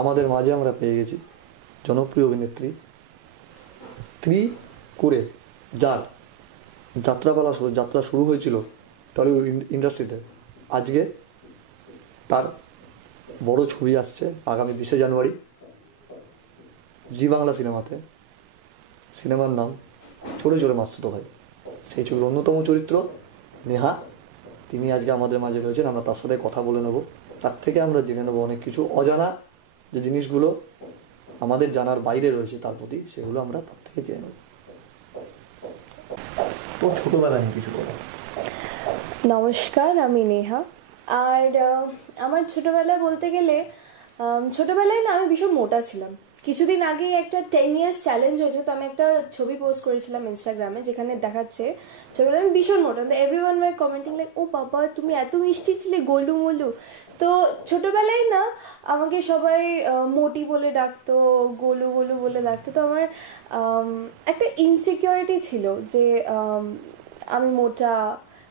আমাদের মাঝে আমরা পেয়ে গেছি জনপ্রিয় অভিনেত্রী। স্ত্রী করে যার যাত্রাপালা শুরু যাত্রা শুরু হয়েছিল টলিউড ইন্ডাস্ট্রিতে আজকে তার বড় ছবি আসছে আগামী বিশে জানুয়ারি জি বাংলা সিনেমাতে। সিনেমার নাম চলে চোরে মাস্তুত ভাই সেই ছবির অন্যতম চরিত্র নেহা। তিনি আজকে আমাদের মাঝে রয়েছেন, আমরা তার সাথে কথা বলে নেব। তার থেকে আমরা জেনে নেব অনেক কিছু। অজানা যে জিনিসগুলো আমাদের জানার বাইরে রয়েছে তার প্রতি, সেগুলো আমরা তার থেকে জেনে নেব। তো ছোটবেলায় কিছু বলো। নমস্কার, আমি নেহা। আর আমার ছোটবেলায় বলতে গেলে ছোটবেলায় না আমি ভীষণ মোটা ছিলাম। কিছুদিন আগেই একটা টেন ইয়ার্স চ্যালেঞ্জ হয়েছে। তো আমি একটা ছবি পোস্ট করেছিলাম ইনস্টাগ্রামে যেখানে দেখাচ্ছে ছোটবেলায় আমি ভীষণ মোটা। তো every one why commenting like ও বাবা, তুমি এত মিষ্টি ছিলে, গোলু মোলু। তো ছোটোবেলায় না, আমাকে সবাই মোটি বলে ডাকতো, গোলু গোলু বলে ডাকতো। তো আমার একটা ইনসিকিউরিটি ছিল যে, আমি মোটা।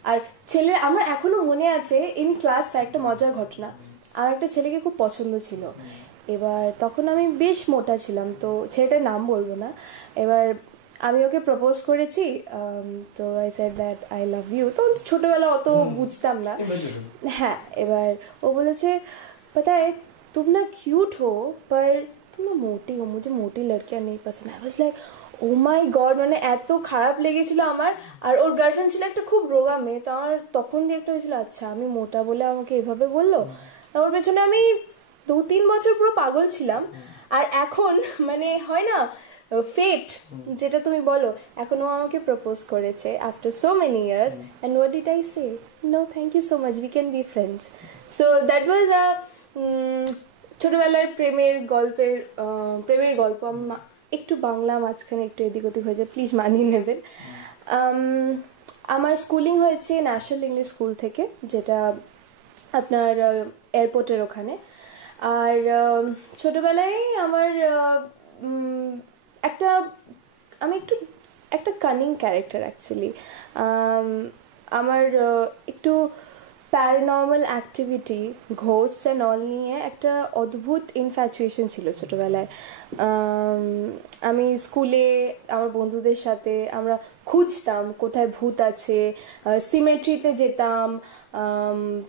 আর ছেলের, আমার এখনও মনে আছে ইন ক্লাস একটা মজার ঘটনা। আমার একটা ছেলেকে খুব পছন্দ ছিল। এবার তখন আমি বেশ মোটা ছিলাম তো ছেলেটার নাম বলব না। এবার আমি ওকে প্রপোজ করেছি তো I said that I love you তো ছোটোবেলা অত বুঝতাম না। হ্যাঁ এবার ও বলেছে পাতায় তুম না কিউট হো পার তুম না মোটি হো মুঝে মোটি লড়কি আর নেই পছন্দ। I was like oh my god মানে এত খারাপ লেগেছিল আমার। আর ওর গার্লফ্রেন্ড ছিল একটা খুব রোগা মেয়ে তো আমার তখন দিয়ে একটা হয়েছিল আচ্ছা আমি মোটা বলে আমাকে এভাবে বলল? ওর পেছনে আমি দু তিন বছর পুরো পাগল ছিলাম। আর এখন মানে হয় না ফেট যেটা তুমি বলো, এখন ও আমাকে প্রপোজ করেছে after so many years and what did I say no thank you so much we can be friends so that was a ছোটবেলার প্রেমের গল্পের প্রেমের গল্প একটু বাংলা, মাঝখানে একটু এদিক ওদিক হয়ে যায় প্লিজ মানিয়ে নেবেন। আমার স্কুলিং হয়েছে ন্যাশনাল ইংলিশ স্কুল থেকে, যেটা আপনার এয়ারপোর্টের ওখানে। আর ছোটবেলায় আমার একটা, আমি একটু, একটা কানিং ক্যারেক্টার অ্যাকচুয়ালি আমার একটু paranormal activity ghost and all নিয়ে একটা অদ্ভুত ইনফ্যাচুয়েশন ছিল ছোটোবেলায়। আমি স্কুলে আমার বন্ধুদের সাথে আমরা খুঁজতাম কোথায় ভূত আছে সিমেট্রিতে যেতাম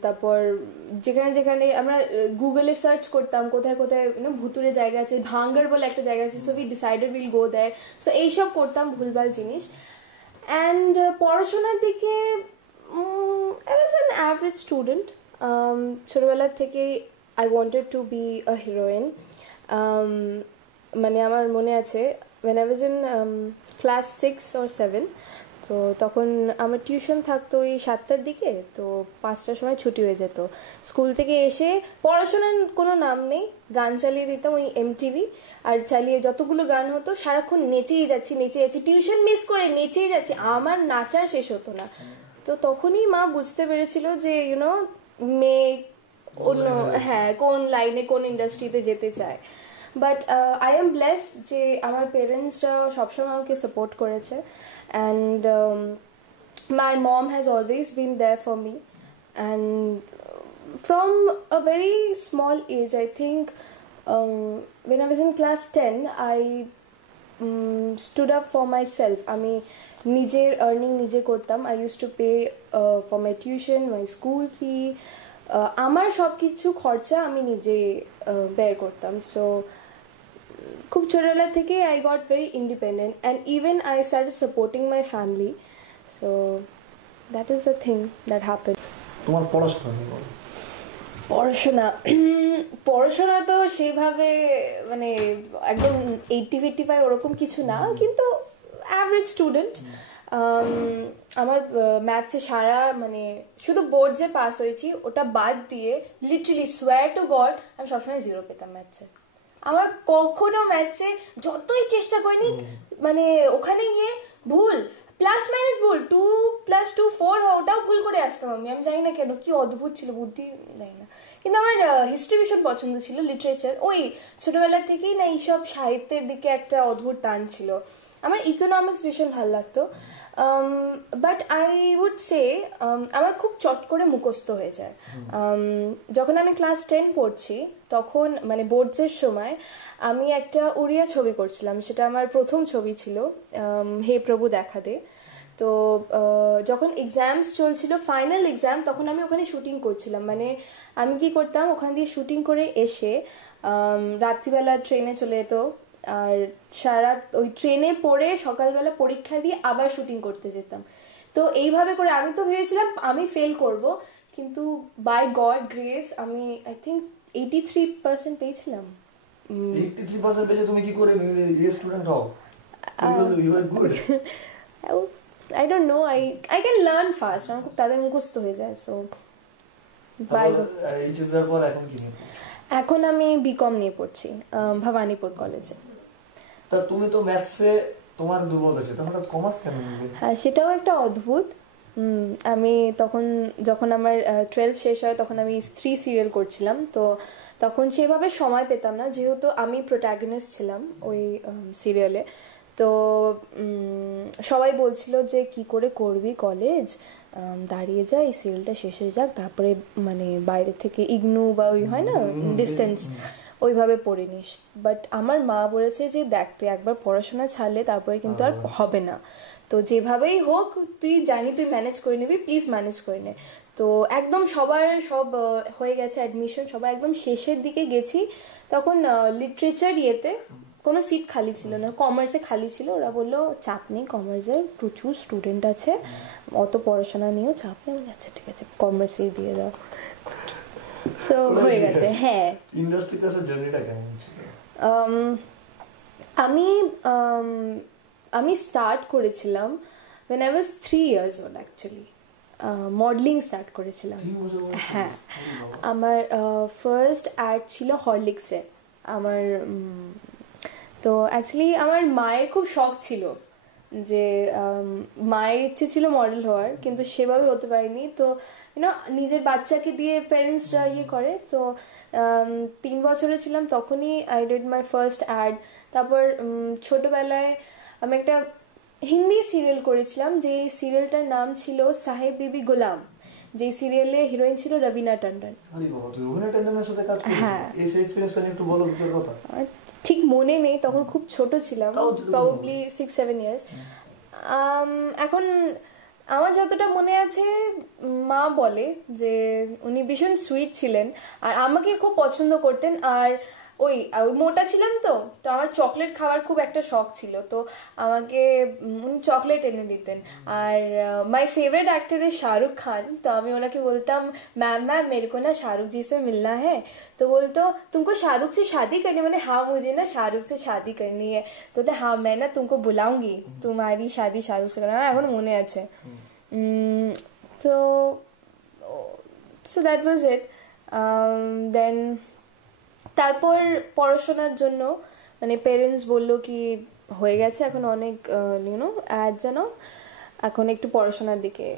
তারপর যেখানে যেখানে আমরা গুগলে সার্চ করতাম কোথায় কোথায় know, ভুতুরে জায়গা আছে ভাঙ্গার বলে একটা জায়গা আছে so we decided will go there so এইসব করতাম ভুলভাল জিনিস। অ্যান্ড পড়াশোনার দিকে অ্যাভারেজ স্টুডেন্ট ছোটোবেলার থেকে I wanted to be a heroine মানে আমার মনে আছে when I was in class six or seven তো তখন আমার টিউশন থাকতো ওই সাতটার দিকে তো পাঁচটার সময় ছুটি হয়ে যেত। স্কুল থেকে এসে পড়াশোনার কোনো নাম নেই গান চালিয়ে দিতাম ওই এমটিভি আর চালিয়ে যতগুলো গান হতো সারাক্ষণ নেচেই যাচ্ছি নেচে যাচ্ছি টিউশন মিস করে নেচেই যাচ্ছি আমার নাচা শেষ হতো না। তো তখনই মা বুঝতে পেরেছিল যে ইউনো মেয়ে অন্য হ্যাঁ কোন লাইনে কোন ইন্ডাস্ট্রিতে যেতে চায়। বাট আই এম ব্লেস যে আমার পেরেন্টসরা সবসময় আমাকে সাপোর্ট করেছে and my mom has always been there for me and from very small age i think um, when i was in class 10 i um, stood up for myself. আমি নিজের earning নিজে করতাম। I use to pay for my tuition my school fee আমার সব কিছু খরচা আমি নিজে uh, বের করতাম। সো খুব ছোটবেলা থেকে I got very independent and even I start supporting my family so that is the thing that happen তোমার পড়াশোনা পড়াশোনা পড়াশোনা তো সেভাবে মানে একদম এইটটি ফিফটি ফাইভ ওরকম কিছু না কিন্তু অ্যাভারেজ স্টুডেন্ট আমার ম্যাথসে সারা মানে শুধু বোর্ড যে পাস হয়েছি ওটা বাদ দিয়ে লিটারালি সোয়ার টু গড আমি সবসময় জিরো পেতাম ম্যাথসে আমার কখনো ম্যাথসে যতই চেষ্টা করিনি মানে ওখানে গিয়ে ভুল প্লাস মাইনাস ভুল টু প্লাস টু ফোর ওটাও ভুল করে আসতাম আমি। আমি জানি না কেন কি অদ্ভুত ছিল বুদ্ধি দেয় না। কিন্তু আমার হিস্ট্রি ভীষণ পছন্দ ছিল লিটারেচার ওই ছোটবেলা থেকেই না এইসব সাহিত্যের দিকে একটা অদ্ভুত টান ছিল। আমার ইকোনমিক্স ভীষণ ভালো লাগতো। বাট আই উড সে আমার খুব চট করে মুখস্থ হয়ে যায়। Um, যখন আমি ক্লাস টেন পড়ছি তখন মানে বোর্ডসের সময় আমি একটা উড়িয়া ছবি করছিলাম সেটা আমার প্রথম ছবি ছিল um, হে প্রভু দেখা দে। তো যখন এক্সামস চলছিল ফাইনাল এক্সাম তখন আমি ওখানে শুটিং করছিলাম। মানে আমি কি করতাম ওখান দিয়ে শুটিং করে এসে রাত্রিবেলা ট্রেনে চলে যেত। আর সারা ওই ট্রেনে পড়ে সকালবেলা পরীক্ষা দিয়ে আবার শুটিং করতে যেতাম। তো এইভাবে করে আমি তো ভেবেছিলাম আমি ফেল করব কিন্তু বাই গড গ্রেস আমি I think eighty three percent পেয়েছিলাম। এইটটি থ্রি পার্সেন্ট পেয়েছে তুমি কি করে স্টুডেন্ট হও? I don't know I I can learn fast আমার খুব তাদের মুখস্থ হয়ে যায় সো এখন আমি বিকম নিয়ে পড়ছি ভবানীপুর কলেজে তা তুমি তো ম্যাথসে তোমার দুর্বল আছে তাহলে কমার্স কেন নিলে হ্যাঁ সেটাও একটা অদ্ভুত। আমি তখন যখন আমার টুয়েলভ শেষ হয় তখন আমি স্ত্রী সিরিয়াল করছিলাম। তো তখন সেভাবে সময় পেতাম না যেহেতু আমি প্রোট্যাগনিস্ট ছিলাম ওই সিরিয়ালে তো সবাই বলছিল যে কি করে করবি কলেজ দাঁড়িয়ে যা এই সিরিয়ালটা শেষ হয়ে যাক তারপরে মানে বাইরে থেকে ইগনু বা ওই হয় না ডিস্টেন্স ওইভাবে পড়ে নিস বাট আমার মা বলেছে যে দেখ তুই একবার পড়াশোনা ছাড়লে তারপরে কিন্তু আর হবে না। তো যেভাবেই হোক তুই জানি তুই ম্যানেজ করে নিবি প্লিজ ম্যানেজ করে নে। তো একদম সবার সব হয়ে গেছে অ্যাডমিশন সবাই একদম শেষের দিকে গেছি। তখন লিটারেচার ইয়েতে কোনো সিট খালি ছিল না কমার্সে খালি ছিল। ওরা বলল চাপ নেই কমার্সের প্রচুর স্টুডেন্ট আছে। অত পড়াশোনা নিয়েও চাপ নেই। আচ্ছা ঠিক আছে কমার্সেই দিয়ে দাও। সো হয়ে গেছে হ্যাঁ। ইন্ডাস্ট্রিতে আসার জার্নিটা কেমন ছিল? Um, আমি um, আমি স্টার্ট করেছিলাম when I was three years old actually modeling start করেছিলাম? হ্যাঁ। আমার ফার্স্ট অ্যাড ছিল হরলিক্সে আমার তো অ্যাকচুয়ালি আমার মায়ের খুব শখ ছিল। যে মায়ের ইচ্ছে ছিল মডেল হওয়ার কিন্তু সেভাবে হতে পারেনি। তো ইউনো নিজের বাচ্চাকে দিয়ে প্যারেন্টসরা ইয়ে করে তো তিন বছরে ছিলাম তখনই I did my first ad তারপর ছোটবেলায় আমি একটা হিন্দি সিরিয়াল করেছিলাম যে সিরিয়ালটার নাম ছিল সাহেব বিবি গোলাম। যে সিরিয়ালে হিরোইন ছিল রবিনা টন্ডন। হ্যাঁ। ঠিক মনে নেই তখন খুব ছোট ছিলাম প্রবাবলি সিক্স সেভেন ইয়ার্স এখন আমার যতটা মনে আছে মা বলে যে উনি ভীষণ সুইট ছিলেন আর আমাকে খুব পছন্দ করতেন আর ওই ওই মোটা ছিলাম তো তো আমার চকলেট খাওয়ার খুব একটা শখ ছিল তো আমাকে উম, উনি চকলেট এনে দিতেন আর মাই फेवरेट एक्टर है शाहरुख खान तो আমি ওনাকে বলতাম मैम मैम मेरे को ना शाहरुख जी से मिलना है तो बोलतो तुमको शाहरुख से शादी करनी है? मैंने हाँ मुझे ना शाहरुख से शादी करनी है तो बोलते हाँ मैं ना तुमको बुलाऊंगी तुम्हारी शादी शाहरुख से करना এখন মনে আছে উম, তো সো দ্যাট ওয়াজ ইট দেন তারপর পড়াশোনার জন্য মানে পেরেন্টস বলল কি হয়ে গেছে এখন অনেক ইউনো অ্যাড যেন এখন একটু পড়াশোনার দিকে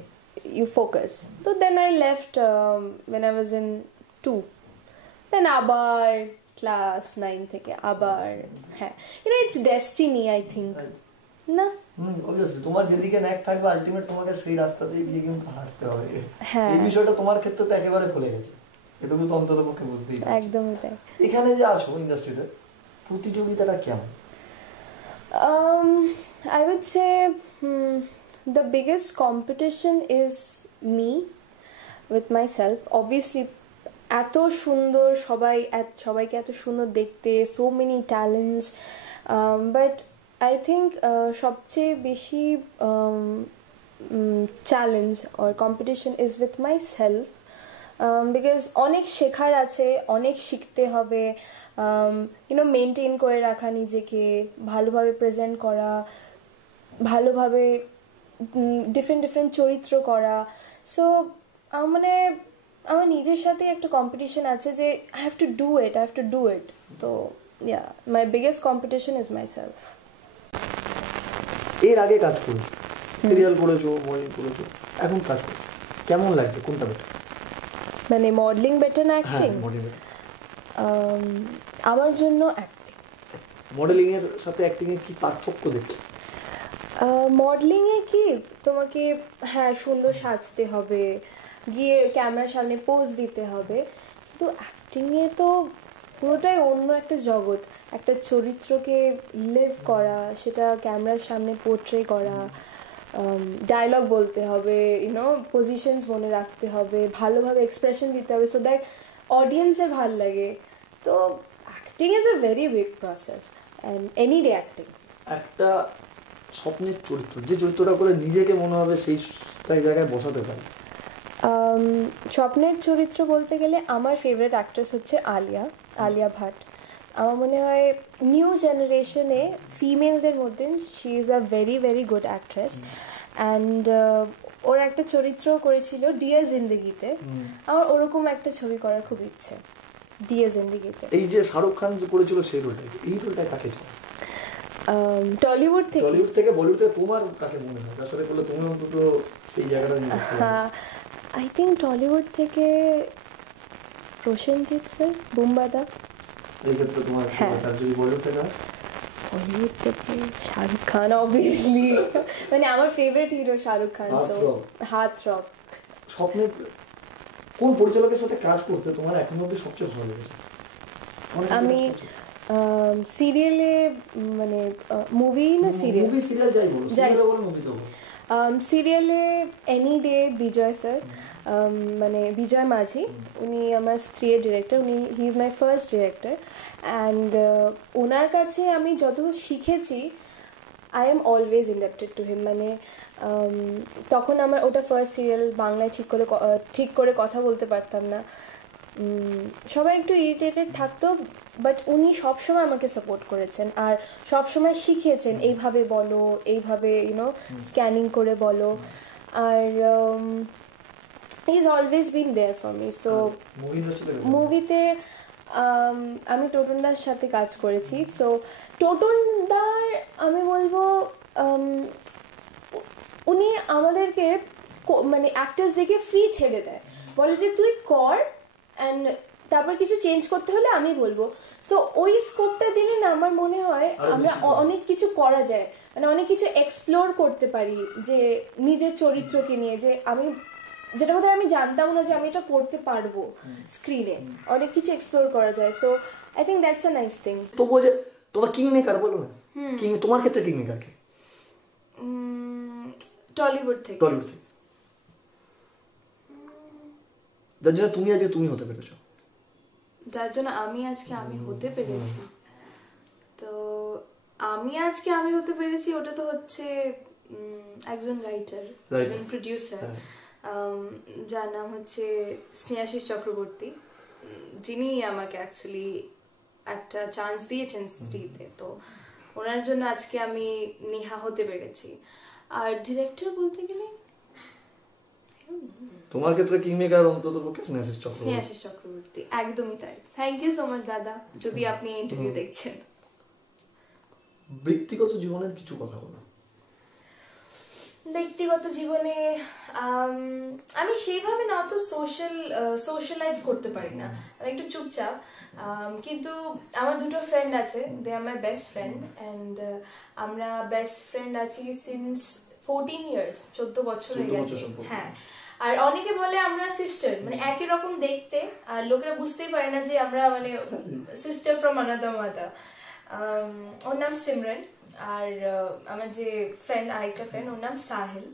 ইউ ফোকাস তো then I left when I was in two then আবার ক্লাস নাইন থেকে আবার হ্যাঁ you know it's destiny I think না? অবভিয়াসলি তোমার যেদিকে ন্যাক থাকবে আলটিমেট তোমাকে সেই রাস্তাতেই গিয়ে কিন্তু হাঁটতে হবে। হ্যাঁ। এই বিষয়টা তোমার ক্ষেত্রে তো একেবারে ভুলে গেছে। এটুকু তো অন্তত পক্ষে বুঝতেই একদমই তাই। এখানে যে আছো ইন্ডাস্ট্রিতে প্রতিযোগিতাটা কেমন? Um, I would say hmm, the biggest competition is me with myself. Obviously, এত সুন্দর সবাই সবাইকে এত সুন্দর দেখতে so many talents but I think সবচেয়ে বেশি challenge or competition is with myself because অনেক শেখার আছে অনেক শিখতে হবে। ইউনো মেনটেন করে রাখা নিজেকে ভালোভাবে প্রেজেন্ট করা ভালোভাবে ডিফারেন্ট ডিফারেন্ট চরিত্র করা। সো মানে আমার নিজের সাথে একটা কম্পিটিশন আছে যে I have to do it I have to do it তো yeah my biggest competition is myself এর আগে কাজ করেছ। সিরিয়াল করেছ বই করেছ এখন কাজ করছ। কেমন লাগছে? কোনটা বেটার মানে মডেলিং বেটার না হ্যাঁ অ্যাক্টিং মডেলিং আমার জন্য অ্যাক্টিং মডেলিং এর সাথে অ্যাক্টিং এর কি পার্থক্য দেখি? মডেলিংয়ে কি? তোমাকে হ্যাঁ সুন্দর সাজতে হবে গিয়ে ক্যামেরার সামনে পোজ দিতে হবে। কিন্তু অ্যাক্টিং এ তো পুরোটাই অন্য একটা জগৎ। একটা চরিত্রকে লিভ করা সেটা ক্যামেরার সামনে পোর্ট্রে করা ডায়লগ বলতে হবে ইউনো পজিশনস মনে রাখতে হবে ভালোভাবে এক্সপ্রেশন দিতে হবে সো দ্যাট অডিয়েন্সের ভালো লাগে। তো acting is a very big process and any day acting একটা স্বপ্নের চরিত্র যে চরিত্রটা করে নিজেকে মনে হবে সেই জায়গায় বসাতে পারে। আম, স্বপ্নের চরিত্র বলতে গেলে আমার ফেভারিট অ্যাক্ট্রেস হচ্ছে আলিয়া আলিয়া ভাট। আমার মনে হয় নিউ জেনারেশনে ফিমেলদের মধ্যে she is a very very good actress and ওর একটা চরিত্র করেছিল ডিয়ার জিন্দগিতে আমার ওরকম একটা ছবি করার খুব ইচ্ছে। জিন্দগিতে এই যে শাহরুখ খান যে করেছিল সেই রোলটা এই রোলটা কাকে চাও টলিউড থেকে। টলিউড থেকে বলিউড থেকে তোমার কাকে মনে হয়? যার সাথে করলে তুমি অন্তত সেই জায়গাটা নিয়ে আসতে আই থিঙ্ক টলিউড থেকে প্রসেনজিৎ স্যার বুম্বাদা তোমার হ্যাঁ। বলতে? আর যদি বলিউড থেকে বলিউড থেকে শাহরুখ খান অবভিয়াসলি মানে আমার favourite hero Shahrukh Khan so Heartthrob. রক কোন পরিচালকের সাথে কাজ করতে তোমার এখন অব্দি সবচেয়ে ভালো লেগেছে আমি সিরিয়ালে মানে মুভি না সিরিয়াল মুভি সিরিয়াল যাই বলো। সিরিয়ালে বলো মুভিতে বলো সিরিয়ালে এনি ডে বিজয় স্যার মানে বিজয় মাঝি উনি আমার স্ত্রীর ডিরেক্টর উনি he is my first director and ওনার কাছে আমি যত শিখেছি I am always indebted to him মানে তখন আমার ওটা ফার্স্ট সিরিয়াল বাংলায় ঠিক করে ঠিক করে কথা বলতে পারতাম না। সবাই একটু ইরিটেটেড থাকতো বাট উনি সবসময় আমাকে সাপোর্ট করেছেন। আর সবসময় শিখিয়েছেন এইভাবে বলো এইভাবে ইউনো স্ক্যানিং করে বলো। আর is always been there for me so মুভিতে আমি টোটনদার সাথে কাজ করেছি সো টোটনদার আমি বলব উনি আমাদেরকে মানে অ্যাক্টার্স দেখে ফ্রি ছেড়ে দেয়। বলে যে তুই কর অ্যান্ড তারপর কিছু চেঞ্জ করতে হলে আমি বলব। সো ওই স্কোপটা দিলে না আমার মনে হয় আমরা অনেক কিছু করা যায়। মানে অনেক কিছু এক্সপ্লোর করতে পারি যে নিজের চরিত্রকে নিয়ে। যে আমি যেটা বোধহয় আমি জানতাম না যে আমি এটা করতে পারব স্ক্রিনে অনেক কিছু এক্সপ্লোর করা যায়। So I think that's a nice thing তো যে তোমার কিং মেকার বলো না। কিং তোমার ক্ষেত্রে কিং? মেকার কে টলিউড থেকে। টলিউড থেকে। যার জন্য তুমি আজকে তুমি হতে পেরেছ। যার জন্য আমি আজকে আমি হতে পেরেছি। তো আমি আজকে আমি হতে পেরেছি ওটা তো হচ্ছে একজন রাইটার. একজন প্রডিউসার হ্যাঁ। যার নাম হচ্ছে স্নেহাশিস চক্রবর্তী। যিনি আমাকে অ্যাকচুয়ালি একটা চান্স দিয়েছেন স্ত্রীতে। তো ওনার জন্য আজকে আমি নেহা হতে পেরেছি। আর ডিরেক্টর বলতে গেলে তোমার ক্ষেত্রে কিং মেকার অন্তত পক্ষে স্নেহাশিস চক্রবর্তী স্নেহাশিস চক্রবর্তী একদমই তাই। থ্যাংক ইউ সো মাচ দাদা যদি আপনি ইন্টারভিউ দেখছেন। ব্যক্তিগত জীবনের কিছু কথা বলো। ব্যক্তিগত জীবনে আমি সেইভাবে না অত সোশ্যাল সোশ্যালাইজ করতে পারি না। আমি একটু চুপচাপ। কিন্তু আমার দুটো ফ্রেন্ড আছে। They are my best friend and আমরা বেস্ট ফ্রেন্ড আছি সিন্স ফোরটিন ইয়ার্স চোদ্দ বছর হয়ে গেছে। হ্যাঁ। আর অনেকে বলে আমরা সিস্টার মানে একই রকম দেখতে আর লোকেরা বুঝতেই পারে না যে আমরা মানে সিস্টার ফ্রম আনাদার মাদা ওর নাম সিমরান আর আমার যে ফ্রেন্ড আরেকটা ফ্রেন্ড ওর নাম সাহেল।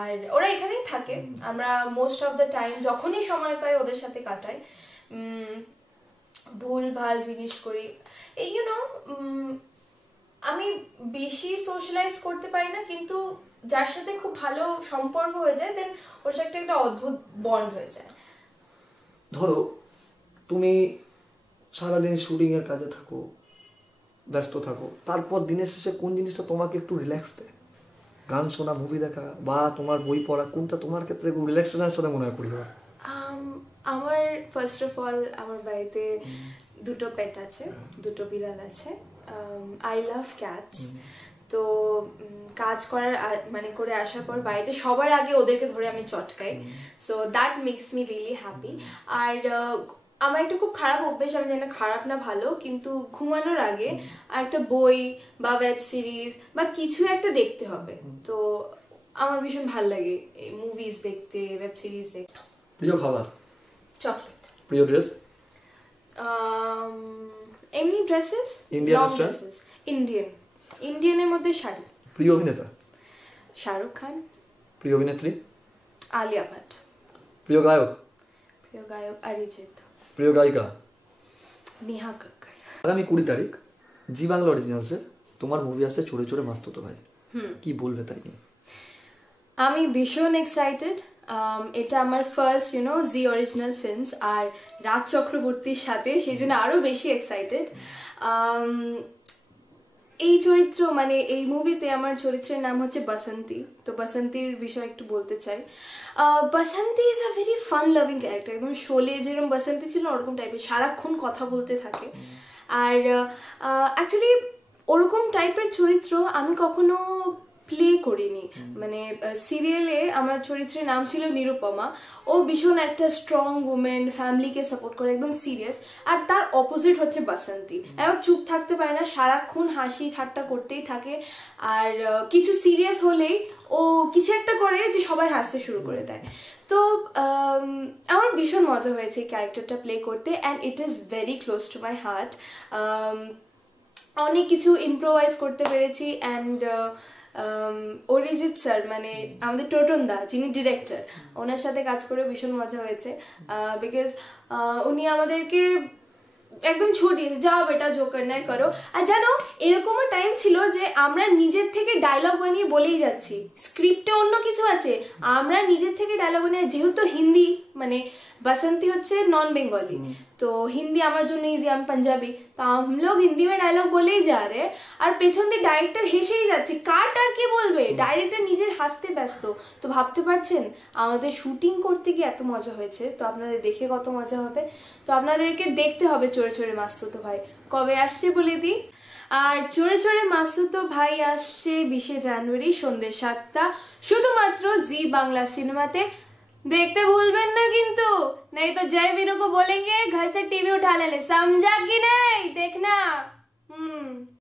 আর ওরা এখানেই থাকে। আমরা মোস্ট অফ দ্য টাইম যখনই সময় পাই ওদের সাথে কাটাই। ভুল ভালো জিনিস করি। এই ইউনো আমি বেশি সোশ্যালাইজ করতে পারি না কিন্তু যার সাথে খুব ভালো সম্পর্ক হয়ে যায় দেন ওর সাথে একটা অদ্ভুত বন্ড হয়ে যায়। ধরো তুমি সারাদিন শুটিং এর কাজে থাকো ব্যস্ত থাকো তারপর দিনের শেষে কোন জিনিসটা তোমাকে একটু রিল্যাক্স দেয়? গান শোনা মুভি দেখা বা তোমার বই পড়া কোনটা তোমার ক্ষেত্রে রিল্যাক্সেশনের সাথে মনে হয় করি হয় আম, আমার ফার্স্ট অফ অল আমার বাড়িতে দুটো পেট আছে দুটো বিড়াল আছে। আই লাভ ক্যাটস তো কাজ করার মানে করে আসার পর বাড়িতে সবার আগে ওদেরকে ধরে আমি চটকাই। So that makes me really happy আর আমার একটা খুব খারাপ অভ্যেস আমি জানি না খারাপ না ভালো কিন্তু ঘুমানোর আগে আর একটা বই বা ওয়েব সিরিজ বা কিছু একটা দেখতে হবে। তো আমার ভীষণ ভালো লাগে মুভিজ দেখতে ওয়েব সিরিজ দেখতে। প্রিয় খাবার? চকলেট প্রিয় ড্রেস এমনি ড্রেসেস western? ড্রেসেস ইন্ডিয়ান ইন্ডিয়ানের মধ্যে শাড়ি প্রিয় অভিনেতা? শাহরুখ খান। প্রিয় অভিনেত্রী? আলিয়া ভাট প্রিয় গায়ক? প্রিয় গায়ক অরিজিৎ। প্রিয় গায়িকা? নেহা কক্কর আগামী কুড়ি তারিখ জি বাংলা অরিজিনালসে তোমার মুভি আসছে চড়ে চোরে মাস্ত তো ভাই কি বলবে তাই নিয়ে? আমি ভীষণ এক্সাইটেড এটা আমার first you know Zee original films আর রাজ চক্রবর্তীর সাথে সেই জন্য আরও বেশি এক্সাইটেড এই চরিত্র মানে এই মুভিতে আমার চরিত্রের নাম হচ্ছে বাসন্তী। তো বাসন্তীর বিষয়ে একটু বলতে চাই। Basanti is a very fun loving character একদম শোলে যেরকম বাসন্তী ছিল, ওরকম টাইপের সারাক্ষণ কথা বলতে থাকে। আর অ্যাকচুয়ালি ওরকম টাইপের চরিত্র আমি কখনো প্লে করিনি। মানে সিরিয়ালে আমার চরিত্রের নাম ছিল নিরুপমা। ও ভীষণ একটা স্ট্রং উমেন ফ্যামিলিকে সাপোর্ট করে একদম সিরিয়াস আর তার অপোজিট হচ্ছে বাসন্তী। একদম চুপ থাকতে পারে না সারাক্ষণ হাসি ঠাট্টা করতেই থাকে। আর কিছু সিরিয়াস হলেই ও কিছু একটা করে যে সবাই হাসতে শুরু করে দেয়। তো আমার ভীষণ মজা হয়েছে এই ক্যারেক্টারটা প্লে করতে and it is very close to my heart অনেক কিছু ইম্প্রোভাইজ করতে পেরেছি অ্যান্ড অরিজিৎ স্যার মানে আমাদের টোটন দা, যিনি ডিরেক্টর ওনার সাথে কাজ করে ভীষণ মজা হয়েছে। বিকজ উনি আমাদেরকে একদম ছড়িয়ে যাও বেটা জো করনাই করো। আর জানো, এরকমও টাইম ছিল যে আমরা নিজের থেকে ডায়লগ বানিয়ে বলেই যাচ্ছি। স্ক্রিপ্টে অন্য কিছু আছে। আমরা নিজের থেকে ডায়লগ বানিয়ে, যেহেতু হিন্দি মানে बसंती হচ্ছে নন বেঙ্গলি তো হিন্দি আমার জন্য ইজি আমি পাঞ্জাবি তো हम लोग हिंदी में डायलॉग বলেই যা রে আর পেছন দিয়ে ডাইরেক্টর হেসেই যাচ্ছে কাট আর কি বলবে ডাইরেক্টর নিজের হাসতে ব্যস্ত তো ভাবতে পারছেন আমাদের শুটিং করতে গিয়ে এত মজা হয়েছে তো আপনাদের দেখে কত মজা হবে তো আপনাদেরকে দেখতে হবে চড়ে চড়ে মাসুতো ভাই কবে আসছে বলে দিই আর চড়ে চড়ে মাসুতো ভাই আসছে বিশে জানুয়ারি সন্ধ্যে সাতটা শুধুমাত্র জি বাংলা সিনেমাতে देखते भूलबेन ना किंतु। नहीं तो जय वीरू को बोलेंगे, घर से टीवी उठा लेने। समझा कि नहीं? देखना। हम्म।